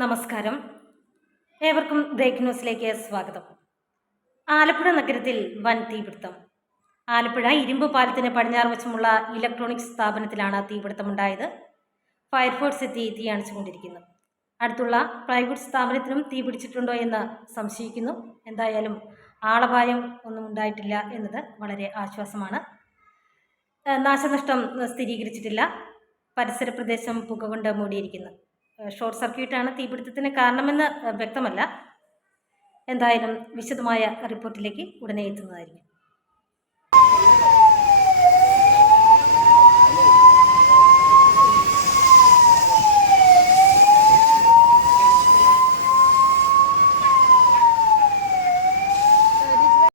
നമസ്കാരം. ഏവർക്കും ബ്രേക്ക് ന്യൂസിലേക്ക് സ്വാഗതം. ആലപ്പുഴ നഗരത്തിൽ വൻ തീപിടുത്തം. ആലപ്പുഴ ഇരുമ്പ് പാലത്തിന് പടിഞ്ഞാറ് വശമുള്ള ഇലക്ട്രോണിക്സ് സ്ഥാപനത്തിലാണ് തീപിടുത്തമുണ്ടായത്. ഫയർഫോഴ്സ് എത്തി തീ അണച്ചുകൊണ്ടിരിക്കുന്നു. അടുത്തുള്ള പ്രൈവറ്റ് സ്ഥാപനത്തിനും തീ പിടിച്ചിട്ടുണ്ടോ എന്ന് സംശയിക്കുന്നു. എന്തായാലും ആളപായം ഒന്നും ഉണ്ടായിട്ടില്ല എന്നത് വളരെ ആശ്വാസമാണ്. നാശനഷ്ടം സ്ഥിരീകരിച്ചിട്ടില്ല. പരിസര പ്രദേശം പുക കൊണ്ട് മൂടിയിരിക്കുന്നു. ഷോർട്ട് സർക്യൂട്ടാണ് തീപിടുത്തത്തിന് കാരണമെന്ന് വ്യക്തമല്ല. എന്തായാലും വിശദമായ റിപ്പോർട്ടിലേക്ക് ഉടനെ എത്തുന്നതായിരിക്കും.